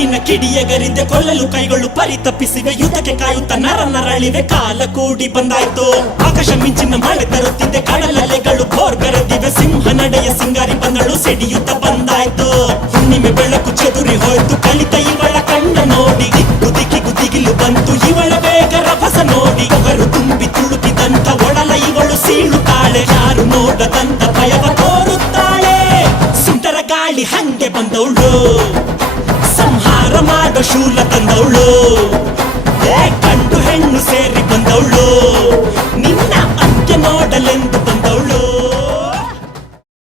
ಕಿಡಿಯಗರಿದ್ದೆ ಕೊಲ್ಲಲು ಕೈಗಳು ಪರಿತಪ್ಪಿಸಿವೆ ಯುದ್ಧಕ್ಕೆ ಕಾಯುತ್ತ ನರ ನರಳಿವೆ. ಕಾಲ ಕೂಡಿ ಬಂದಾಯ್ತು. ಆಕಾಶ ಮಿಂಚಿನ ಮಳೆ ತರುತ್ತಿದ್ದೆ ಕಡಲಲೆಗಳು ಬೋರ್ಗರೆದಿವೆ ಸಿಂಹ ನಡೆಯ ಸಿಂಗಾರಿ ಬಂದಳು. ಸಿಡಿಯುತ್ತ ಬಂದಾಯ್ತು. ಹುಣ್ಣಿಮೆ ಬೆಳಕು ಚದುರಿ ಹೋಯ್ತು. ಕಲಿತ ಇವಳ ಕಣ್ಣ ನೋಡಿ. ಗುದಿಗೆ ಗುದಿಗಿಲು ದಿಗಿಲು ಬಂತು. ಇವಳ ಬೇಗ ರಭಸ ನೋಡಿ. ಅವರು ತುಂಬಿ ತುಳುಕಿದಂತ ಒಡಲ ಇವಳು ಸೀಳುತ್ತಾಳೆ. ಯಾರು ನೋಡದಂತ ಭಯವ ತೋರುತ್ತಾಳೆ. ಸುಂಟರ ಗಾಳಿ ಹಂಗೆ ಬಂದವಳು. ಕಿವಿಯಾಗ ಶೂಲ ತಂದವಳು. ಗಂಡು ಹೆಣ್ಣು ಸೇರಿ ಬಂದವಳು. ನಿನ್ನ ಅಂಕೆ ನೋಡಲೆಂದು